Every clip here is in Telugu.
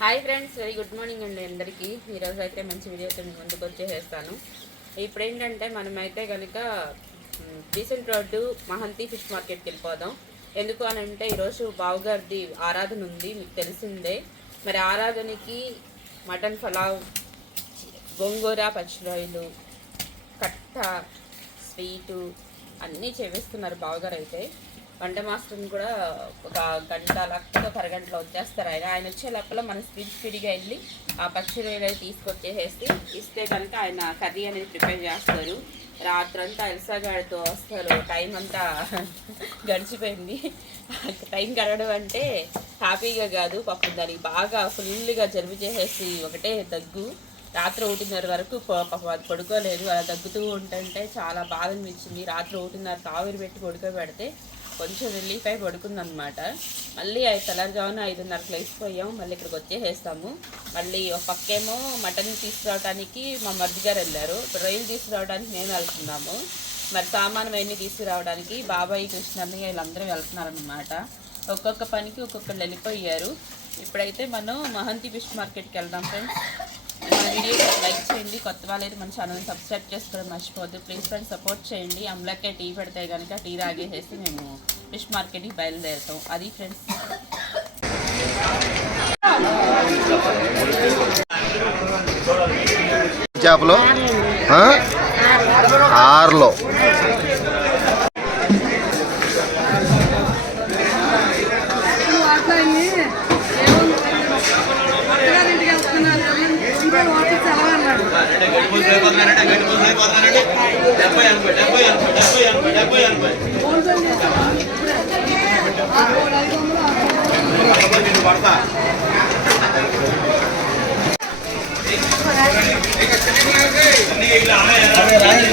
Hi friends very good morning అండి అందరికీ. ఈరోజు అయితే మంచి వీడియోతో మీ ముందుకు వచ్చేసేస్తాను. ఇప్పుడు ఏంటంటే మనమైతే కనుక డీసెంట్ రోడ్డు మహంతి ఫిష్ మార్కెట్కి వెళ్ళిపోదాం. ఎందుకు అని అంటే ఈరోజు బావుగారిది ఆరాధన ఉంది మీకు తెలిసిందే. మరి ఆరాధనకి మటన్ పలావ్ గోంగూర పచ్చిరాయిలు కట్ట స్వీటు అన్నీ చేపిస్తున్నారు బావగారు అయితే. వంట మాస్టర్ని కూడా ఒక గంట లేకపోతే ఒక అరగంటలో వచ్చేస్తారు ఆయన. ఆయన వచ్చే లోపల మన స్పీడ్ స్పీడ్గా వెళ్ళి ఆ పచ్చి రొయ్యలు తీసుకొచ్చేసేసి ఇస్తే కనుక ఆయన కర్రీ అనేది ప్రిపేర్ చేస్తారు. రాత్రంతా అలసగాడితో వస్తారు టైం అంతా గడిచిపోయింది. టైం గడవడం అంటే హ్యాపీగా కాదు పాపం దానికి బాగా ఫుల్గా జలుబు చేసేసి ఒకటే దగ్గు. రాత్రి ఒకటిన్నర వరకు పాపం అది పడుకోలేదు. అలా దగ్గుతూ ఉంటుంటే చాలా బాధ అనిపించింది. రాత్రి ఒకటిన్నర తావిరి పెట్టి పడుకోబెడితే కొంచెం రిలీఫ్ అయి పడుకుందనమాట మళ్ళీ అవి తెల్లారుజామున ఐదున్నరకు లేచిపోయాము మళ్ళీ ఇక్కడికి వచ్చేసేస్తాము. మళ్ళీ ఒక పక్కేమో మటన్ తీసుకురావడానికి మా మరిది గారు వెళ్ళారు. ఇప్పుడు రొయ్యలు తీసుకురావడానికి మేము వెళ్తున్నాము. మరి సామాను అవన్నీ తీసుకురావడానికి బాబాయ్ కృష్ణన్నయ్య వీళ్ళందరూ వెళ్తున్నారనమాట ఒక్కొక్క పనికి ఒక్కొక్కరు వెళ్ళిపోయారు. ఇప్పుడైతే మనం మహంతి ఫిష్ మార్కెట్కి వెళ్దాం ఫ్రెండ్స్ మన వీడియో లైక్ చేయండి. కొత్త వాళ్ళైతే మన ఛానల్ని సబ్స్క్రైబ్ చేసుకోవడం మర్చిపోవద్దు. ప్లీజ్ ఫ్రెండ్స్ సపోర్ట్ చేయండి. అమ్లకే టీ పెడితే కనుక టీ తాగేసేసి మేము ఫిష్ మార్కెట్కి బయలుదేరుతాం. అది ఫ్రెండ్స్ చేపలు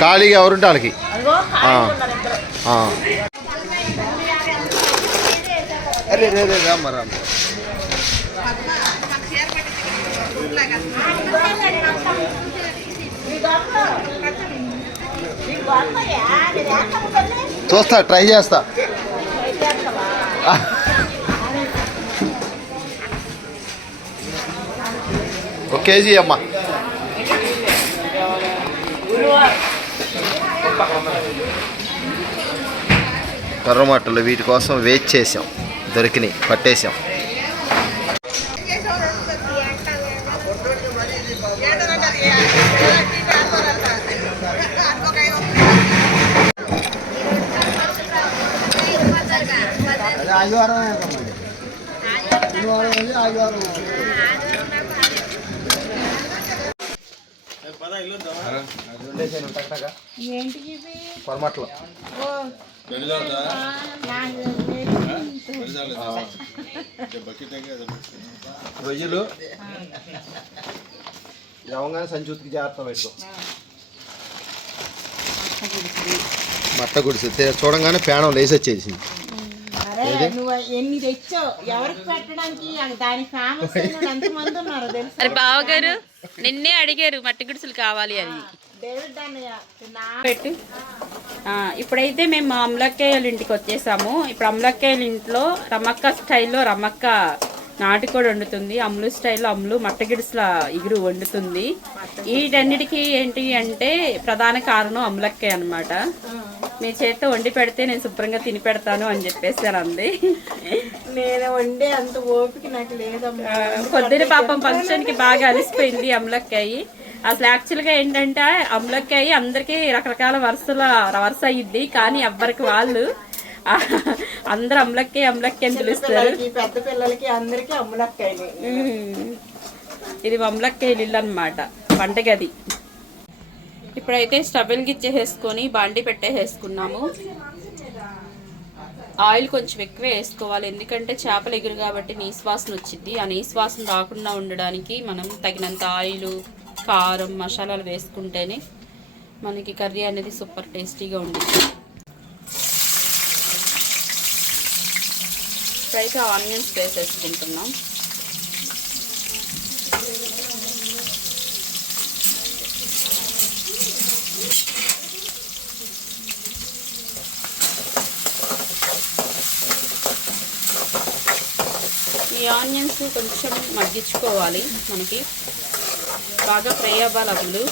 ఖాళీగా ఎవరుంటే వాళ్ళకి. అరే రే రే రామ్మ రామ్మ. చూస్తా ట్రై చేస్తా. ఒక కేజీ అమ్మా. కర్రమట్టలు వీటి కోసం వెయిట్ చేసాం దొరికినాయి. పట్టేసాం పరమట్లో రొయ్యలు యవంగానే సంచూతికి జాగ్రత్త పెట్టుకో. మట్ట గుడిసి. చూడంగానే పేణం లేసి వచ్చేసింది. అరే బావగారు నిన్నే అడిగారు మట్టి గుడిసెలు కావాలి అని. పెట్టు. ఇప్పుడైతే మేము మా అమలక్కయ్యల ఇంటికి వచ్చేసాము. ఇప్పుడు అమలక్కయ్యల ఇంట్లో రమక్క స్టైల్లో రమక్క నాటుకోడి వండుతుంది. అమ్ములు స్టైల్లో అమ్ములు మట్టగిడుసుల ఇగురు వండుతుంది. వీటన్నిటికీ ఏంటి అంటే ప్రధాన కారణం అమలక్కయ్య అనమాట మీ చేత్తో వండి పెడితే నేను శుభ్రంగా తిని పెడతాను అని చెప్పేసారు అంది. నేను వండే అంత ఓపిక నాకు లేదమ్మా. పొద్దున పాపం ఫంక్షన్కి బాగా అలిసిపోయింది అమలక్కాయి అసలు యాక్చువల్గా ఏంటంటే అమలక్కాయి అందరికీ రకరకాల వరుసల వరుస అయ్యిద్ది కానీ ఎవ్వరికి వాళ్ళు అందరూ అమలక్కాయి అమలక్కాయి అని పిలుస్తారు. పిల్లలకి పెద్ద పిల్లలకి అందరికి అమ్ములక్కాయలు ఉమ్. ఇది వమ్లక్కే ఇల్లు అనమాట వంటగది ఇప్పుడైతే స్టవ్ వెలిగించేసేసుకొని బాండి పెట్టేసేసుకున్నాము. ఆయిల్ కొంచెం ఎక్కువ వేసుకోవాలి ఎందుకంటే చేపలు ఎగురు కాబట్టి నీసు వాసన వచ్చింది ఆ నీసు వాసన రాకుండా ఉండడానికి మనం తగినంత ఆయిల్ కారం మసాలాలు వేసుకుంటేనే మనకి కర్రీ అనేది సూపర్ టేస్టీగా ఉంటుంది. ఇప్పుడైతే ఆనియన్స్ వేసేసుకుంటున్నాం. ఈ ఆనియన్స్ కొంచెం మగ్గించుకోవాలి మనకి. బాగా ఫ్రై అవ్వాలి అప్పుడు.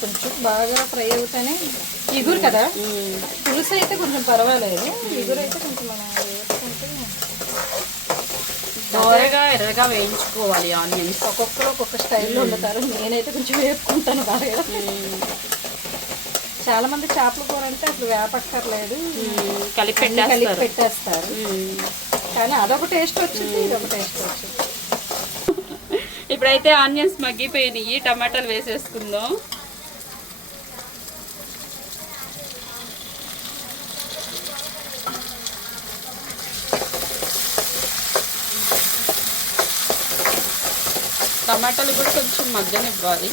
కొంచెం బాగా ఫ్రై అవుతానే. ఇగురు కదా. పులుసు అయితే కొంచెం పర్వాలేదు. ఇగురు అయితే కొంచెం మనం వేసుకుంటే దోరగా ఎర్రగా వేయించుకోవాలి ఆనియన్స్. ఒక్కొక్కరు ఒక్కొక్క స్టైల్లో వండుతారు. నేనైతే కొంచెం వేపుకుంటాను బాగా. చాలా మంది చేపల కూర అంటే అసలు వేపక్కర్లేదు. కలిపి కలిపి పెట్టేస్తారు. కానీ అదొక టేస్ట్ వచ్చింది ఇదొక టేస్ట్ వచ్చింది. ఇప్పుడైతే ఆనియన్స్ మగ్గిపోయినాయి టమాటాలు వేసేసుకుందాం. టమాటాలు కూడా కొంచెం మగ్గనివ్వాలి.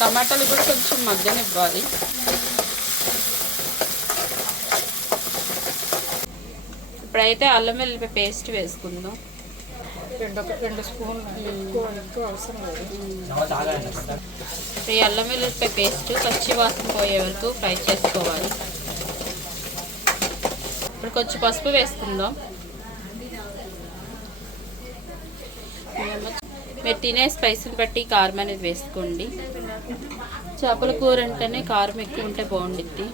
టమాటాలు కూడా కొంచెం మగ్గనివ్వాలి. ఇప్పుడైతే అల్లం వెల్లిపాయ పేస్ట్ వేసుకుందాం. రెండు రెండు స్పూన్లు. ఎక్కువ ఎక్కువ అవసరం లేదు. ఈ అల్లం వెల్లిపాయ పేస్ట్ పచ్చి వాసన పోయే వరకు ఫ్రై చేసుకోవాలి. ఇప్పుడు కొంచెం పసుపు వేసుకుందాం. మీరు తినే స్పైసీని బట్టి కారం అనేది వేసుకోండి. చేపల కూర అంటేనే కారం ఎక్కువ ఉంటే బాగుండిద్ది.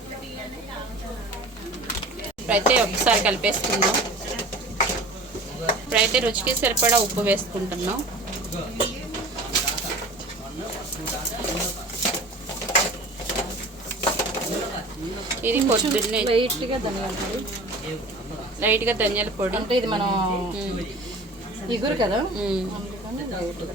ఇప్పుడైతే ఒకసారి కలిపేసుకుందాం. ఇప్పుడైతే రుచికి సరిపడా ఉప్పు వేసుకుంటున్నాం. ఇది పొద్దున్నే లైట్గా ధనియాల పొడి. లైట్గా ధనియాల పొడి. అంటే ఇది మనం ఇగురు కదా? లైట్గా.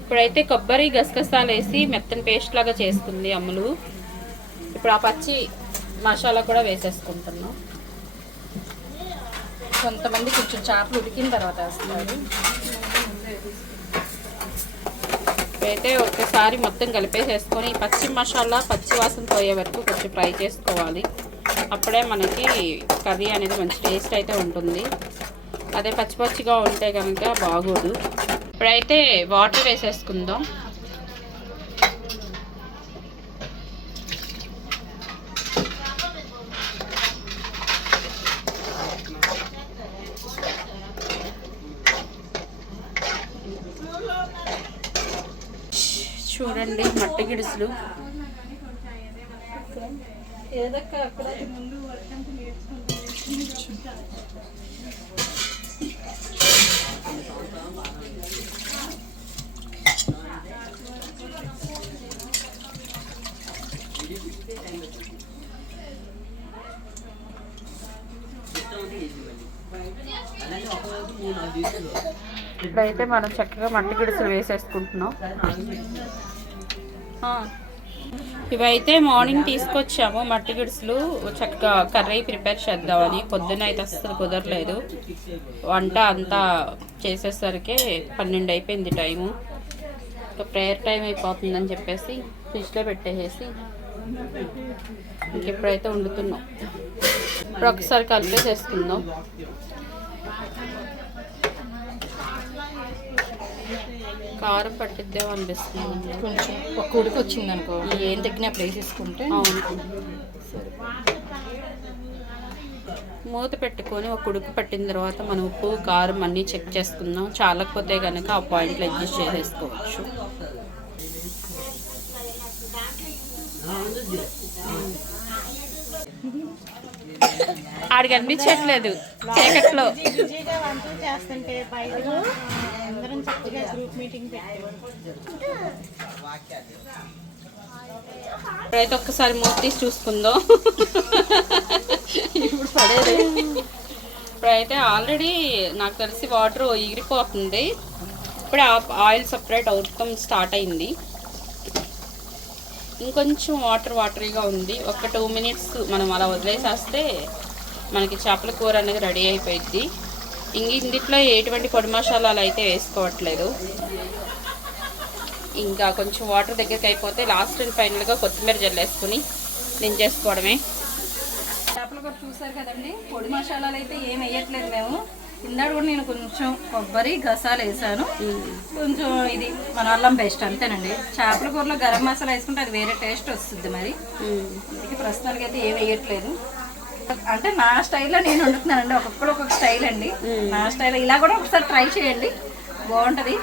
ఇప్పుడైతే కొబ్బరి గసగసాలు వేసి మెత్తని పేస్ట్ లాగా చేసుకుంది అమ్ములు. ఇప్పుడు ఆ పచ్చి మసాలా కూడా వేసేసుకుంటున్నాం. కొంతమంది కొంచెం చేపలు ఉడికిన తర్వాత వేస్తున్నారు. ఇప్పుడైతే ఒకసారి మొత్తం కలిపేసేసుకొని పచ్చి మసాలా పచ్చి వాసన పోయే వరకు కొంచెం ఫ్రై చేసుకోవాలి. అప్పుడే మనకి కర్రీ అనేది మంచి టేస్ట్ అయితే ఉంటుంది. అదే పచ్చి పచ్చిగా ఉంటే కనుక బాగోదు. ఇప్పుడైతే వాటర్ వేసేసుకుందాం. చూడండి మట్టి గిడుసులు. ఏదక్క అక్కడ ఇప్పుడైతే మనం చక్కగా మట్టి గిడుసులు వేసేసుకుంటున్నాం. ఇవైతే మార్నింగ్ తీసుకొచ్చాము మట్టి గిడుసులు. చక్కగా కర్రీ ప్రిపేర్ చేద్దామని. పొద్దున అయితే అస్సలు కుదరలేదు. వంట అంతా చేసేసరికి పన్నెండు అయిపోయింది టైము. ఇంకా ప్రేయర్ టైం అయిపోతుందని చెప్పేసి ఫ్రిడ్జ్లో పెట్టేసేసి ఇంకెప్పుడైతే వండుతున్నాం. ఇప్పుడు ఒకసారి కలిపేసేసుకుందాం. కారం పట్టిద్దేమో అనిపిస్తుంది. కొంచెం ఒక ఉడికి వచ్చింది అనుకో ఏం తగ్గినా ప్లేస్ వేసుకుంటే అవును. మూత పెట్టుకొని ఒక ఉడుకు పట్టిన తర్వాత మనం ఉప్పు కారం అన్నీ చెక్ చేసుకుందాం. చాలకపోతే కనుక ఆ పాయింట్లు అడ్జస్ట్ చేసేసుకోవచ్చు. ఆడికి అనిపించట్లేదు. చీకట్లో. చక్కగా గ్రూప్ మీటింగ్ ఇప్పుడైతే ఒక్కసారి మూర్తి చూసుకుందాం. ఇప్పుడు పడేది. ఇప్పుడైతే ఆల్రెడీ నాకు తెలిసి వాటర్ ఎగిరిపోతుంది ఇప్పుడే ఆయిల్ సపరేట్ అవుతాం స్టార్ట్ అయింది. ఇంకొంచెం వాటర్ వాటరీగా ఉంది. ఒక టూ మినిట్స్ మనం అలా వదిలేసేస్తే మనకి చేపల కూర అనేది రెడీ అయిపోయింది ఇంక ఇందిట్లో ఎటువంటి పొడి మసాలాలు అయితే వేసుకోవట్లేదు. ఇంకా కొంచెం వాటర్ దగ్గరికి అయిపోతే లాస్ట్ అండ్ ఫైనల్గా కొత్తిమీర జల్లేసుకుని దించేసుకోవడమే. చేపల కూర చూసారు కదండి? పొడి మసాలాలు అయితే ఏం వేయట్లేదు మేము. ఇందాక కూడా నేను కొంచెం కొబ్బరి గసాలు వేసాను. కొంచెం ఇది మన అల్లం పేస్ట్ అంతేనండి. చేపల కూరలో గరం మసాలా వేసుకుంటే అది వేరే టేస్ట్ వస్తుంది మరి. ఇది ప్రస్తుతానికి అయితే ఏం వేయట్లేదు. అంటే నా స్టైల్లో నేను వండుతున్నానండి. ఒక్కొక్కరు ఒక్కొక్క స్టైల్ అండి. నా స్టైల్ ఇలా కూడా ఒకసారి ట్రై చేయండి. బాగుంటుంది.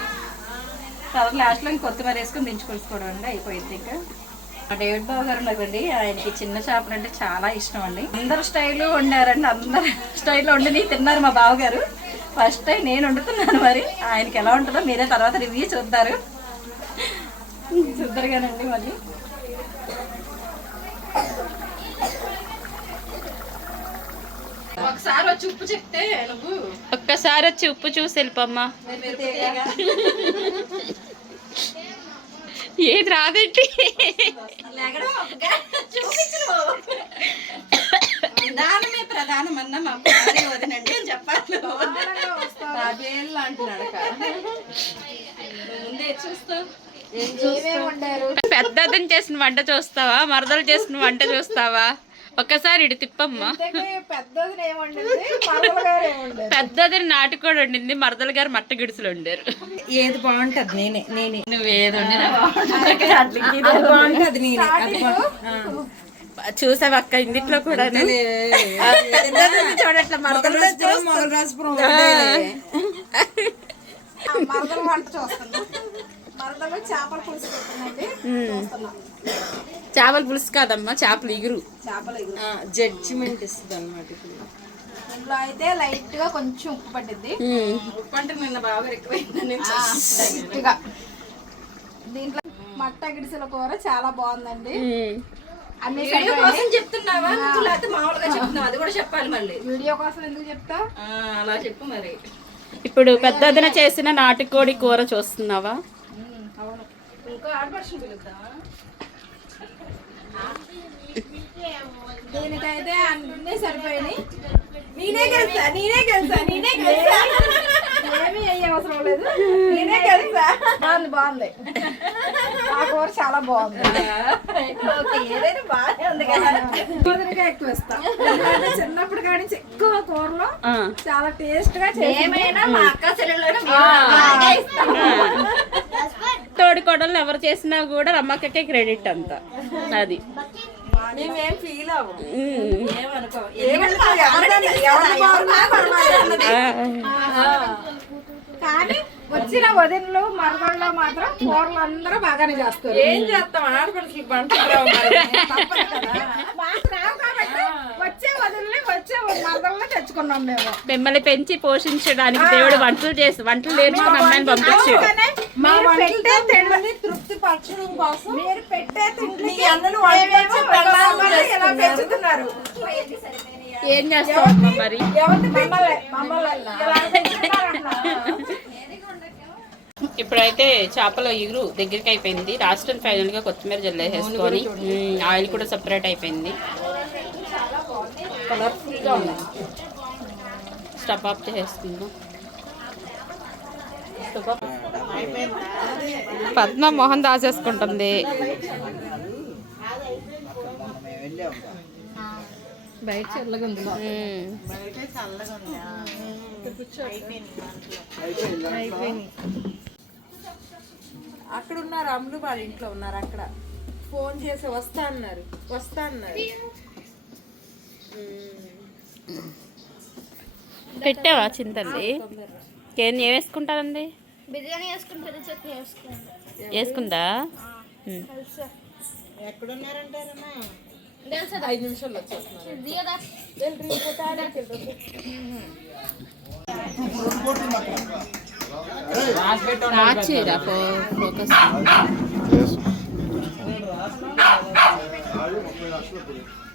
తర్వాత లాస్ట్లో ఇంక కొత్తిమీర వేసుకొని దించుకొచ్చుకోవడం అండి. అయిపోయింది ఇంకా. మా డేవిడ్ బాబు గారు ఉన్నారండి ఆయనకి చిన్న చేపలు అంటే చాలా ఇష్టం అండి. అందరు స్టైల్ వండారండి. అందరు స్టైల్లో వండి తిన్నారు మా బావగారు. ఫస్ట్ టైం నేను వండుతున్నాను మరి. ఆయనకి ఎలా ఉంటుందో మీరే తర్వాత రివ్యూ చూద్దారు. చూద్దరు కానండి మళ్ళీ. ఒకసారి వచ్చి ఉప్పు చెప్తే నువ్వు ఒక్కసారి వచ్చి ఉప్పు చూసి వెళ్ళిపోమ్మా. ఏది రాదండి? నిదానమే ప్రధానం అన్న మా భార్య వదినండి అని చెప్పాలి. పదేళ్ళు అంటున్నాడు ముందే చూస్తావు? పెద్దదని చేసిన వంట చూస్తావా? మరదలు చేసిన వంట చూస్తావా? ఒక్కసారి ఇటు తిప్పమ్మా. పెద్దదని నాటుకోడి వండింది మరదల గారు మట్ట గిడుసులు వండారు. ఏది బాగుంటది నేనే నేనే. నువ్వేది బాగుంటది. నేనే అది బాగుంటది. చూసావు అక్క ఇందిట్లో కూడా చూడట్లే మరదల మొగల రాజపురం మరదల వంట చూస్తున్నాం. మరదలు చేపల పులుసు చేపల పులుసు కాదమ్మా చేపలు ఇగురు. జడ్జిమెంట్ ఇస్తుంది అనమాట అయితే లైట్గా కొంచెం ఉప్పు పట్టింది ఉప్పు అంటే నిన్న బాగా ఎక్కువైందని లైట్గా. దీంట్లో మట్ట గిడిసెల కూర చాలా బాగుందండి. అన్ని కోసం చెప్తున్నావా? లేకపోతే మామూలుగా చెప్తున్నావా? అది కూడా చెప్పాలి మళ్ళీ. వీడియో కోసం ఎందుకు చెప్తా? అలా చెప్పు మరి. ఇప్పుడు పెద్దదన చేసిన నాటుకోడి కూర చూస్తున్నావా? అవును. ఇంకో ఆడపడుచుని పిలుద్దామా దీనికైతే అన్నీ సరిపోయినాయి. నేనే గెలుసా నేనే గెలుసా నేనే ఏమీ అయ్యే అవసరం లేదు. నేనే గెలుసా బాగుంది బాగుంది. ఆ కూర చాలా బాగుంది. ఓకే ఏదైనా బాగానే ఉంది కదా. కూరగా ఎక్కువ ఇస్తా. చిన్నప్పుడు కాడి నుంచి ఎక్కువ కూరలో. చాలా టేస్ట్గా ఏమైనా మా అక్క చెల్లెలు తోడి కొడలు ఎవరు చేసినా కూడా రమ్మక్కకే క్రెడిట్ అంతా. అది. కానీ వచ్చిన వదినలు మరదళ్ళు మాత్రం కూరలు అందరూ బాగానే చేస్తారు. ఏం చేస్తాం? ఆడపడుచులు పంట వచ్చే వదినలు వచ్చే మరదళ్ళు తెచ్చుకున్నాం మేము. మిమ్మల్ని పెంచి పోషించడానికి దేవుడు వంటలు చేసి వంటలు నేర్చుకుని అమ్మాయిని పంపించాడు. మీరు పెట్టే తిండి తృప్తి పరచడం కోసం మీరు పెట్టే తిండి ఎలా పెంచుతున్నారు. ఏం చేస్తావు అమ్మ మరి? ఇప్పుడైతే చేపల ఇగురు దగ్గరికి అయిపోయింది. అండ్ ఫైనల్గా కొత్తిమీర జల్లేసేసుకొని ఆయిల్ కూడా సపరేట్ అయిపోయింది. స్టవ్ ఆఫ్ చేసేసుకుందాం. Stove off. పద్మ మొహం దాచేసుకుంటుంది. బయట చల్లగా ఉంది. అక్కడ ఉన్నారు అమ్ములు వాళ్ళ ఇంట్లో ఉన్నారు అక్కడ. ఫోన్ చేసి వస్తా అన్నారు. వస్తా అన్నారు. పెట్టావా చింతల్లి? ఏం వేసుకుంటారండి? బిర్యానీ పెద్ద చట్నీ వేసుకుందా. ఎక్కడున్నారంటారమ్మా? ఐదు నిమిషాలు వచ్చేస్తున్నారు. ఫోకస్.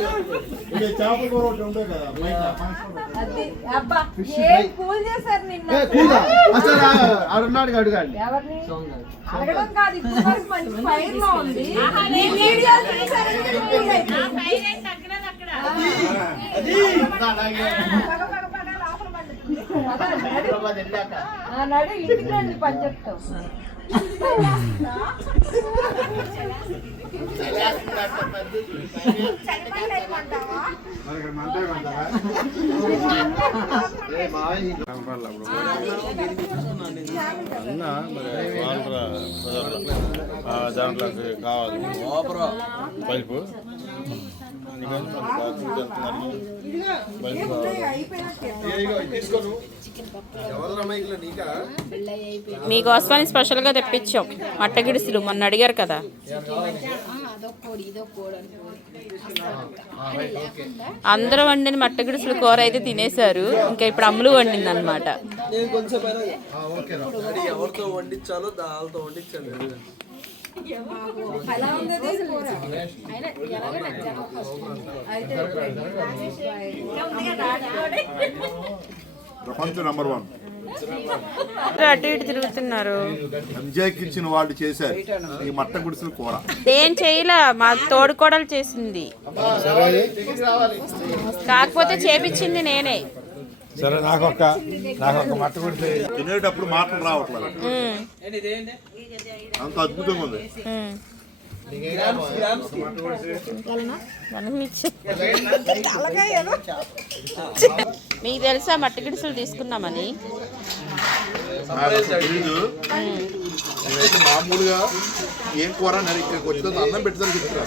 అసలు అడుగున్నాడు అడగండి. నడు ఇంటికి రండి పని చెప్తాం. అన్న మరి దాంట్లోకి కావాలి. పైపు అందుకని మీకోసమని స్పెషల్గా తెప్పించాం. మట్టగిడిసులు మొన్న అడిగారు కదా. అందరూ వండిన మట్టగిడిసులు కూర అయితే తినేశారు. ఇంకా ఇప్పుడు అమ్ములు వండింది అనమాట వండించాను ప్రపంచం నంబర్ వన్ అటు ఇటు తిరుగుతున్నారు. ఎంజాయ్ కిచెన్ వాళ్ళు చేశారు. ఈ మట్ట గుడిసిన కూర. ఏం చేయలే మా తోడుకోడలు చేసింది. కాకపోతే చేపించింది నేనే. సరే నాకు ఒక నాకు ఒక మట్ట కొడితే తినేటప్పుడు మాటలు రావట్లేదు. అంత అద్భుతంగా ఉంది. మీకు తెలుసా మట్టి గిడుసులు తీసుకున్నామని? మామూలుగా ఏం కూర ఇక్కడికి వచ్చిన అన్నం పెట్టదని చెప్తున్నా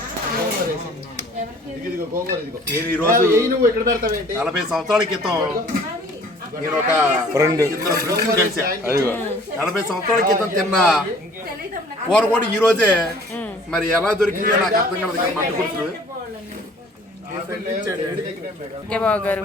నేను ఈరోజు నలభై సంవత్సరాల క్రితం నేను ఒక ఫ్రెండ్ ఇద్దరు ఫ్రెండ్స్ కలిసా. అదిగో. నలభై సంవత్సరాల క్రితం తిన్న కూర కూడా ఈ రోజే. మరి ఎలా దొరికిందో నాకు అర్థం కాలేదు మట్టి గుర్తులు గారు